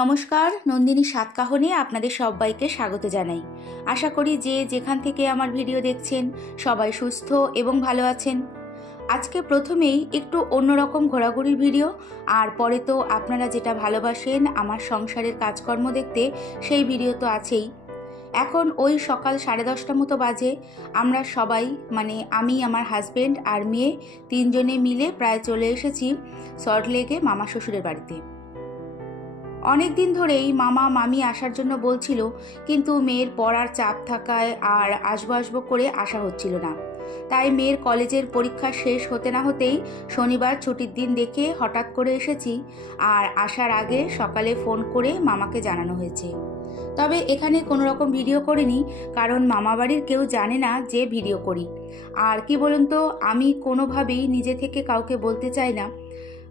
নমস্কার, নন্দিনী সাতকাহনে আপনাদের সবাইকে স্বাগত জানাই। আশা করি যে যেখান থেকে আমার ভিডিও দেখছেন, সবাই সুস্থ এবং ভালো আছেন। আজকে প্রথমেই একটু অন্যরকম ঘোরাঘুরির ভিডিও, আর পরে তো আপনারা যেটা ভালোবাসেন, আমার সংসারের কাজকর্ম দেখতে, সেই ভিডিও তো আছেই। এখন ওই সকাল সাড়ে দশটা মতো বাজে, আমরা সবাই মানে আমি, আমার হাজব্যান্ড আর মেয়ে, তিনজনে মিলে প্রায় চলে এসেছি সল্টলেকে মামা শ্বশুরের বাড়িতে। অনেক দিন ধরেই মামা মামি আসার জন্য বলছিল, কিন্তু মেয়ের পড়ার চাপ থাকায় আর আসব আসব করে আসা হচ্ছিল না। তাই মেয়ের কলেজের পরীক্ষা শেষ হতে না হতেই শনিবার ছুটির দিন দেখে হঠাৎ করে এসেছি আর আসার আগে সকালে ফোন করে মামাকে জানানো হয়েছে। তবে এখানে কোনো রকম ভিডিও করিনি, কারণ মামা বাড়ির কেউ জানে না যে ভিডিও করি। আর কি বলুন তো, আমি কোনোভাবেই নিজে থেকে কাউকে বলতে চাই না।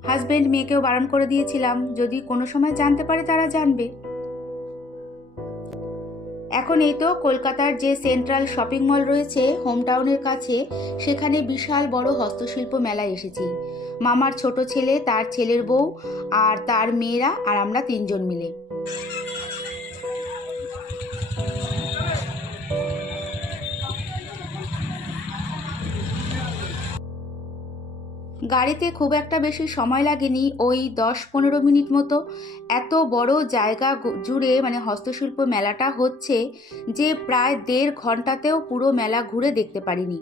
হাজবেন্ড মেয়েকেও বারণ করে দিয়েছিলাম। যদি কোনো সময় জানতে পারে তারা জানবে। এখন এই তো কলকাতার যে সেন্ট্রাল শপিং মল রয়েছে হোমটাউনের কাছে, সেখানে বিশাল বড় হস্তশিল্প মেলায় এসেছি। মামার ছোট ছেলে, তার ছেলের বউ, আর তার মেয়েরা, আর আমরা তিনজন মিলে। গাড়িতে খুব একটা বেশি সময় লাগেনি, ওই দশ পনেরো মিনিট মতো। এত বড় জায়গা জুড়ে মানে হস্তশিল্প মেলাটা হচ্ছে যে প্রায় দেড় ঘন্টাতেও পুরো মেলা ঘুরে দেখতে পারিনি।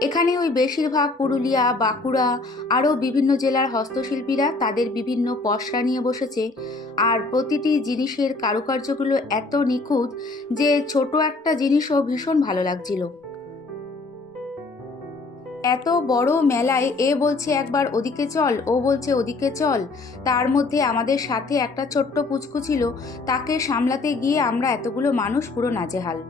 এখানে ওই বেশিরভাগ পুরুলিয়া, বাঁকুড়া, আরও বিভিন্ন জেলার হস্তশিল্পীরা তাদের বিভিন্ন পসরা নিয়ে বসেছে। আর প্রতিটি জিনিসের কারুকার্যগুলো এত নিখুঁত যে ছোট একটা জিনিসও ভীষণ ভালো লাগছিল। এত বড় মেলায় এ বলছে একবার ওদিকে চল, ও বলছে ওদিকে চল। তার মধ্যে আমাদের সাথে একটা ছোট্ট পুচকু ছিল, তাকে সামলাতে গিয়ে আমরা এতগুলো মানুষ পুরো নাজেহাল।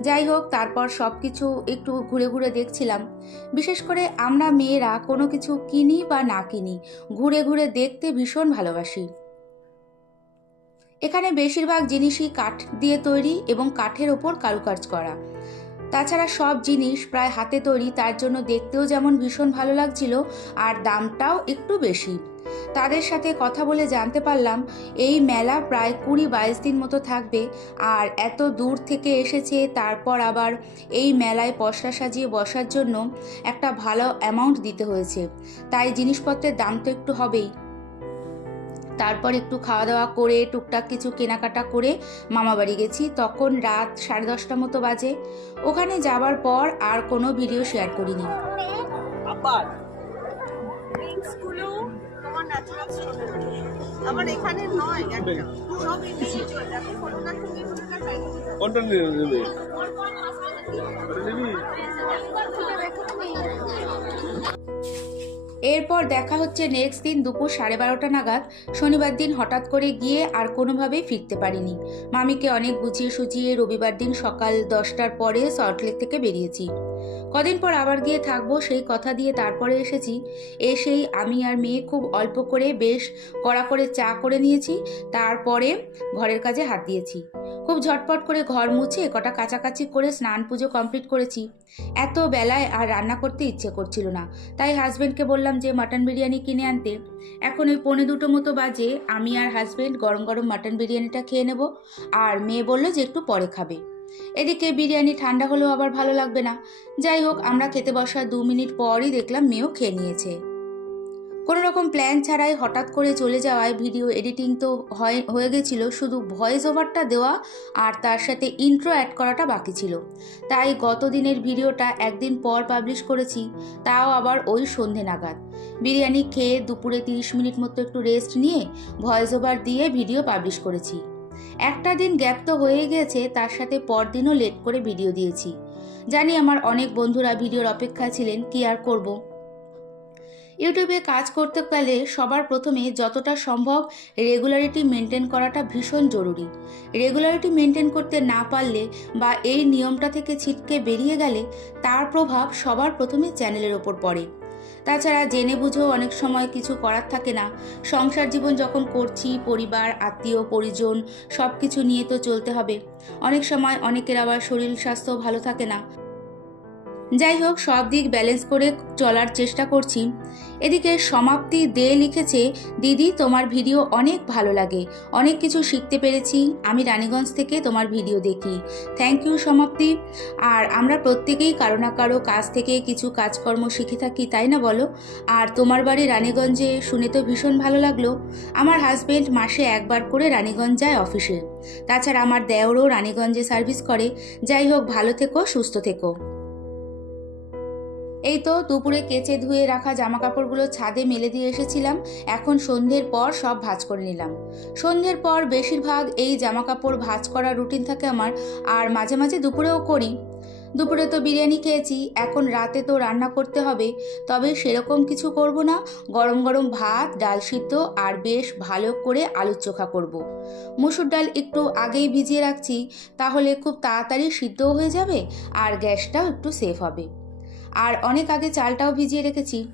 যাই হোক, তারপর সব কিছু একটু ঘুরে ঘুরে দেখছিলাম। বিশেষ করে আমরা মেয়েরা কোনো কিছু কিনি বা না কিনি, ঘুরে ঘুরে দেখতে ভীষণ ভালোবাসি। এখানে বেশিরভাগ জিনিসই কাঠ দিয়ে তৈরি এবং কাঠের ওপর কারুকাজ করা। তাছাড়া সব জিনিস প্রায় হাতে তৈরি, তার জন্য দেখতেও যেমন ভীষণ ভালো লাগছিল আর দামটাও একটু বেশি। তাদের সাথে কথা বলে জানতে পারলাম, এই মেলা প্রায় কুড়ি বাইশ দিন মতো থাকবে আর এত দূর থেকে এসেছে, তারপর আবার এই মেলায় পসরা সাজিয়ে বসার জন্য একটা ভালো অ্যামাউন্ট দিতে হয়েছে। তাই জিনিসপত্রের দাম তো একটু হবেই। তারপর একটু খাওয়া দাওয়া করে টুকটাক কিছু কেনাকাটা করে মামা বাড়ি গেছি। তখন রাত সাড়ে দশটা মতো বাজে। ওখানে যাবার পর আর কোনো ভিডিও শেয়ার করিনি। আবার ড্রিঙ্কসগুলো তোমার ন্যাচারাল স্ট্রবেরি আমার এখানে নয় একটা সব ইন্ডিভিজুয়াল দেখো কোনোটা তুমি কোনটা নিয়ে নেবে? ওটা নিবি? এরপর দেখা হচ্ছে নেক্সট দিন দুপুর সাড়ে বারোটা নাগাদ, শনিবার দিন হঠাৎ করে গিয়ে আর কোনোভাবেই ফিরতে পারিনি। মামিকে অনেক বুঝিয়ে সুঝিয়ে রবিবার দিন সকাল দশটার পরে সল্টলেক থেকে বেরিয়েছি। কদিন পর আবার গিয়ে থাকব সেই কথা দিয়ে তারপরে এসেছি। এসেই আমি আর মেয়ে খুব অল্প করে বেশ কড়া করে চা করে নিয়েছি, তারপরে ঘরের কাজে হাত দিয়েছি। খুব ঝটপট করে ঘর মুছে কটা কাছাকাছি করে স্নান পুজো কমপ্লিট করেছি। এত বেলায় আর রান্না করতে ইচ্ছে করছিল না, তাই হাজব্যান্ডকে বললাম যে মাটন বিরিয়ানি কিনে আনতে, এখন ওই পৌনে দুটো মতো বাজে, আমি আর হাজব্যান্ড গরম গরম মাটন বিরিয়ানিটা খেয়ে নেব, আর মেয়ে বলল যে একটু পরে খাবে। এদিকে বিরিয়ানি ঠান্ডা হলেও আবার ভালো লাগবে না। যাই হোক, আমরা খেতে বসার দু মিনিট পরই দেখলাম মেয়েও খেয়ে নিয়েছে। কোনো রকম প্ল্যান ছাড়াই হঠাৎ করে চলে যাওয়ায় ভিডিও এডিটিং তো হয়, হয়ে গেছিল। শুধু ভয়েস ওভারটা দেওয়া আর তার সাথে ইন্ট্রো অ্যাড করাটা বাকি ছিল। তাই গত দিনের ভিডিওটা একদিন পর পাবলিশ করেছি, তাও আবার ওই সন্ধে নাগাদ। বিরিয়ানি খেয়ে দুপুরে তিরিশ মিনিট মতো একটু রেস্ট নিয়ে ভয়েস ওভার দিয়ে ভিডিও পাবলিশ করেছি। একটা দিন গ্যাপ তো হয়ে গেছে, তার সাথে পরদিনও লেট করে ভিডিও দিয়েছি। জানি আমার অনেক বন্ধুরা ভিডিওর অপেক্ষা ছিলেন, কি আর করব? ইউটিউবে কাজ করতে গেলে সবার প্রথমে যতটা সম্ভব রেগুলারিটি মেনটেন করাটা ভীষণ জরুরি। রেগুলারিটি মেনটেন করতে না পারলে বা এই নিয়মটা থেকে ছিটকে বেরিয়ে গেলে তার প্রভাব সবার প্রথমে চ্যানেলের ওপর পড়ে। তাছাড়া জেনে বুঝেও অনেক সময় কিছু করার থাকে না। সংসার জীবন যখন করছি, পরিবার, আত্মীয়, পরিজন সব কিছু নিয়ে তো চলতে হবে। অনেক সময় অনেকের আবার শরীর স্বাস্থ্য ভালো থাকে না। যাই হোক, সব দিক ব্যালেন্স করে চলার চেষ্টা করছি। এদিকে সমাপ্তি দে লিখেছে, দিদি, তোমার ভিডিও অনেক ভালো লাগে। অনেক কিছু শিখতে পেরেছি। আমি রানীগঞ্জ থেকে তোমার ভিডিও দেখি। থ্যাংক ইউ সমাপ্তি। আর আমরা প্রত্যেকেই কারও না কারও কাজ থেকে কিছু কাজকর্ম শিখে থাকি, তাই না বলো? আর তোমার বাড়ি রানীগঞ্জে শুনে তো ভীষণ ভালো লাগল। আমার হাজবেন্ড মাসে একবার করে রানীগঞ্জ যায় অফিসে তাছাড়া আমার দেওরও রানীগঞ্জে সার্ভিস করে। যাই হোক, ভালো থেকো, সুস্থ থেকো। এই তো দুপুরে কেচে ধুয়ে রাখা জামা কাপড়গুলো ছাদে মেলে দিয়ে এসেছিলাম। এখন সন্ধ্যের পর সব ভাঁজ করে নিলাম। সন্ধ্যের পর বেশিরভাগ এই জামা কাপড় ভাঁজ করার রুটিন থাকে আমার, আর মাঝে মাঝে দুপুরেও করি। দুপুরে তো বিরিয়ানি খেয়েছি, এখন রাতে তো রান্না করতে হবে, তবে সেরকম কিছু করব না। গরম গরম ভাত, ডাল সিদ্ধ, আর বেশ ভালো করে আলুর চোখা করব। মুসুর ডাল একটু আগেই ভিজিয়ে রাখছি, তাহলে খুব তাড়াতাড়ি সিদ্ধও হয়ে যাবে, আর গ্যাসটাও একটু সেফ হবে। আর অনেক আগে চালটাও ভিজিয়ে রেখেছি।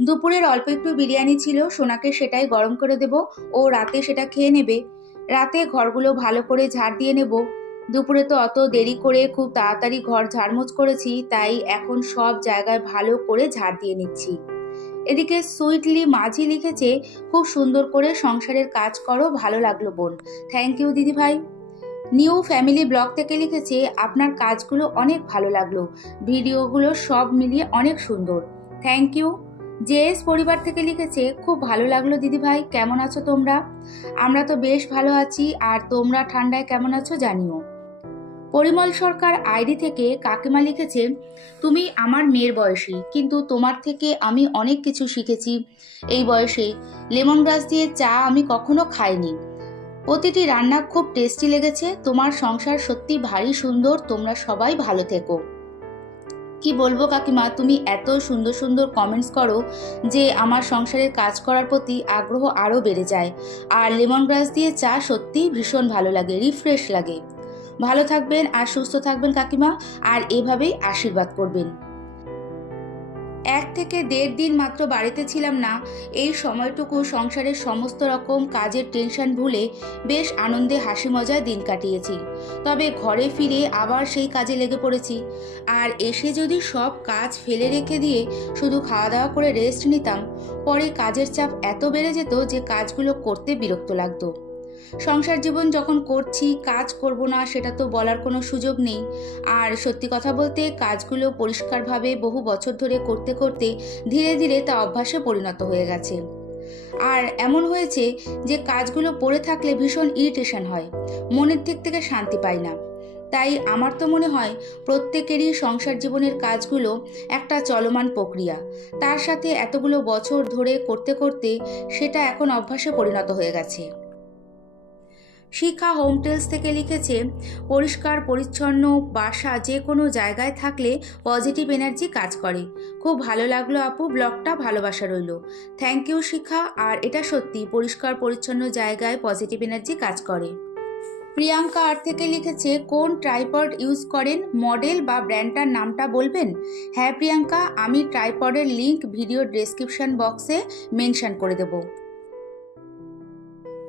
দুপুরের অল্প একটু বিরিয়ানি ছিল, সোনাকে সেটাই গরম করে দেব, ও রাতে সেটা খেয়ে নেবে। রাতে ঘরগুলো ভালো করে ঝাড় দিয়ে নেব। দুপুরে তো অত দেরি করে খুব তাড়াতাড়ি ঘর ঝাড়মোছ করেছি, তাই এখন সব জায়গায় ভালো করে ঝাড় দিয়ে নিচ্ছি। এদিকে সুইটলি মাঝি লিখেছে, খুব সুন্দর করে সংসারের কাজ করো, ভালো লাগল বোন। থ্যাংক ইউ দিদি ভাই নিউ ফ্যামিলি ব্লগ থেকে লিখেছে, আপনার কাজগুলো অনেক ভালো লাগল। ভিডিওগুলো সব মিলিয়ে অনেক সুন্দর। Thank you. জেএস পরিবার থেকে লিখেছে, খুব ভালো লাগল দিদি ভাই কেমন আছো তোমরা? আমরা তো বেশ ভালো আছি, আর তোমরা ঠান্ডায় কেমন আছো জানিও। পরিমল সরকার আইডি থেকে কাকিমা লিখেছে, তুমি আমার মেয়ের বয়সী, কিন্তু তোমার থেকে আমি অনেক কিছু শিখেছি এই বয়সে। লেমন গ্রাস দিয়ে চা আমি কখনো খাইনি। প্রতিটি রান্না খুব টেস্টি লেগেছে। তোমার সংসার সত্যি ভারী সুন্দর। তোমরা সবাই ভালো থেকো। কি বলব কাকিমা, তুমি এত সুন্দর সুন্দর কমেন্টস করো যে আমার সংসারের কাজ করার প্রতি আগ্রহ আরও বেড়ে যায়। আর লেমন গ্রাস দিয়ে চা সত্যিই ভীষণ ভালো লাগে রিফ্রেশ লাগে। ভালো থাকবেন আর সুস্থ থাকবেন কাকিমা, আর এভাবেই আশীর্বাদ করবেন। এক থেকে দেড় দিন মাত্র বাড়িতে ছিলাম না, এই সময়টুকু সংসারের সমস্ত রকম কাজের টেনশন ভুলে বেশ আনন্দে হাসি মজায় দিন কাটিয়েছি। তবে ঘরে ফিরে আবার সেই কাজে লেগে পড়েছি। আর এসে যদি সব কাজ ফেলে রেখে দিয়ে শুধু খাওয়া দাওয়া করে রেস্ট নিতাম, পরে কাজের চাপ এত বেড়ে যেত যে কাজগুলো করতে বিরক্ত লাগতো। সংসার জীবন যখন করছি, কাজ করব না, সেটা তো বলার কোনো সুযোগ নেই। আর সত্যি কথা বলতে, কাজগুলো পরিষ্কারভাবে বহু বছর ধরে করতে করতে ধীরে ধীরে তা অভ্যাসে পরিণত হয়ে গেছে। আর এমন হয়েছে যে, কাজগুলো পড়ে থাকলে ভীষণ ইরিটেশন হয়। মনের দিক থেকে শান্তি পাই না। তাই আমার তো মনে হয়, প্রত্যেকেরই সংসার জীবনের কাজগুলো একটা চলমান প্রক্রিয়া। তার সাথে এতগুলো বছর ধরে করতে করতে সেটা এখন অভ্যাসে পরিণত হয়ে গেছে। শিখা হোমটেলস থেকে লিখেছে, পরিষ্কার, পরিচ্ছন্ন, বাসা যে কোনো জায়গায় থাকলে পজিটিভ এনার্জি কাজ করে। খুব ভালো লাগল আপু ব্লগটা ভালোবাসা রইল। থ্যাংক ইউ শিখা, আর এটা সত্যি, পরিষ্কার, পরিচ্ছন্ন জায়গায় পজিটিভ এনার্জি কাজ করে। প্রিয়াঙ্কা আর থেকে লিখেছে, কোন ট্রাইপড ইউজ করেন মডেল বা ব্র্যান্ডটার নামটা বলবেন? হ্যাঁ প্রিয়াঙ্কা, আমি ট্রাইপডের লিংক ভিডিও ডেসক্রিপশন বক্সে মেনশন করে দেবো।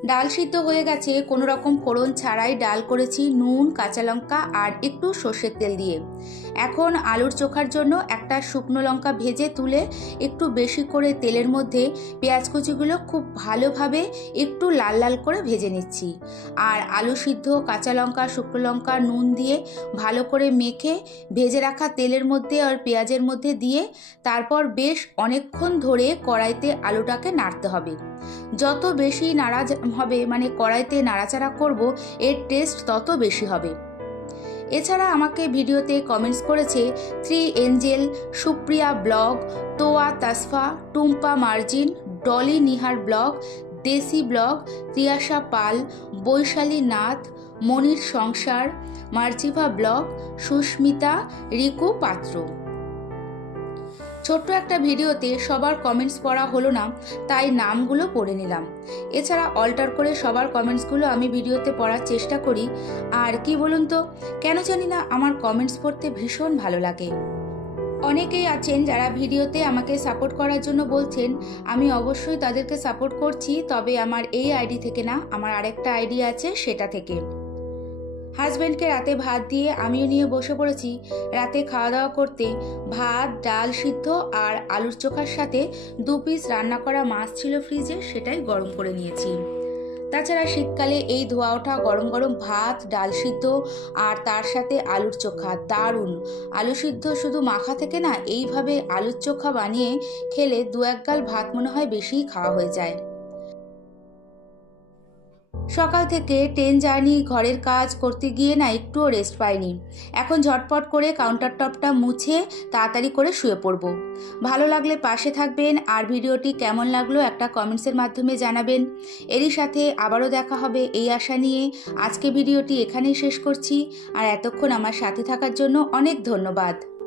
ডাল সিদ্ধ হয়ে গেছে, কোনো রকম ফোড়ন ছাড়াই ডাল করেছি, নুন, কাঁচা লঙ্কা আর একটু সর্ষের তেল দিয়ে। এখন আলুর চোখার জন্য একটা শুকনো লঙ্কা ভেজে তুলে একটু বেশি করে তেলের মধ্যে পেঁয়াজ কুচিগুলো খুব ভালোভাবে একটু লাল লাল করে ভেজে নিচ্ছি। আর আলু সিদ্ধ, কাঁচা লঙ্কা, শুকনো লঙ্কা, নুন দিয়ে ভালো করে মেখে ভেজে রাখা তেলের মধ্যে আর পেঁয়াজের মধ্যে দিয়ে তারপর বেশ অনেকক্ষণ ধরে কড়াইতে আলুটাকে নাড়তে হবে। যত বেশি নাড়া হবে মানে কড়াইতে নাড়াচাড়া করব, এর টেস্ট তত বেশি হবে। এছাড়া আমাকে ভিডিওতে কমেন্টস করেছে three Angel Supriya blog, Toya Tasfa, Tumpa মার্জিন, ডলি নিহার ব্লগ দেশি ব্লগ, তিয়াশা পাল, বৈশালী নাথ, মনির সংসার, মার্জিভা ব্লগ, সুস্মিতা, রিকু পাত্র। ছোট্ট একটা ভিডিওতে সবার কমেন্টস পড়া হলো না, তাই নামগুলো পড়ে নিলাম। এছাড়া অল্টার করে সবার কমেন্টসগুলো আমি ভিডিওতে পড়ার চেষ্টা করি। আর কি বলুন তো, কেন জানি না আমার কমেন্টস পড়তে ভীষণ ভালো লাগে। অনেকেই আছেন যারা ভিডিওতে আমাকে সাপোর্ট করার জন্য বলছেন, আমি অবশ্যই তাদেরকে সাপোর্ট করছি, তবে আমার এই আইডি থেকে না, আমার আরেকটা আইডি আছে সেটা থেকে। হাজব্যান্ডকে রাতে ভাত দিয়ে আমিও নিয়ে বসে পড়েছি। রাতে খাওয়া দাওয়া করতে ভাত, ডাল সিদ্ধ আর আলুর চোখার সাথে দু পিস রান্না করা মাছ ছিল ফ্রিজে সেটাই গরম করে নিয়েছি। তাছাড়া শীতকালে এই ধোয়া ওঠা গরম গরম ভাত, ডাল সিদ্ধ আর তার সাথে আলুর চোখা, দারুণ। আলু সিদ্ধ শুধু মাখা থেকে না, এইভাবে আলুর চোখা বানিয়ে খেলে দু এক গাল ভাত মনে হয় বেশিই খাওয়া হয়ে যায়। সকাল থেকে ট্রেন জার্নি, ঘরের কাজ করতে গিয়ে না একটুও রেস্ট পাইনি। এখন ঝটপট করে কাউন্টার টপটা মুছে তাড়াতাড়ি করে শুয়ে পড়ব। ভালো লাগলে পাশে থাকবেন আর ভিডিওটি কেমন লাগল একটা কমেন্টসের মাধ্যমে জানাবেন। এরই সাথে আবারও দেখা হবে এই আশা নিয়ে। আজকে ভিডিওটি এখানেই শেষ করছি। আর এতক্ষণ আমার সাথে থাকার জন্য অনেক ধন্যবাদ।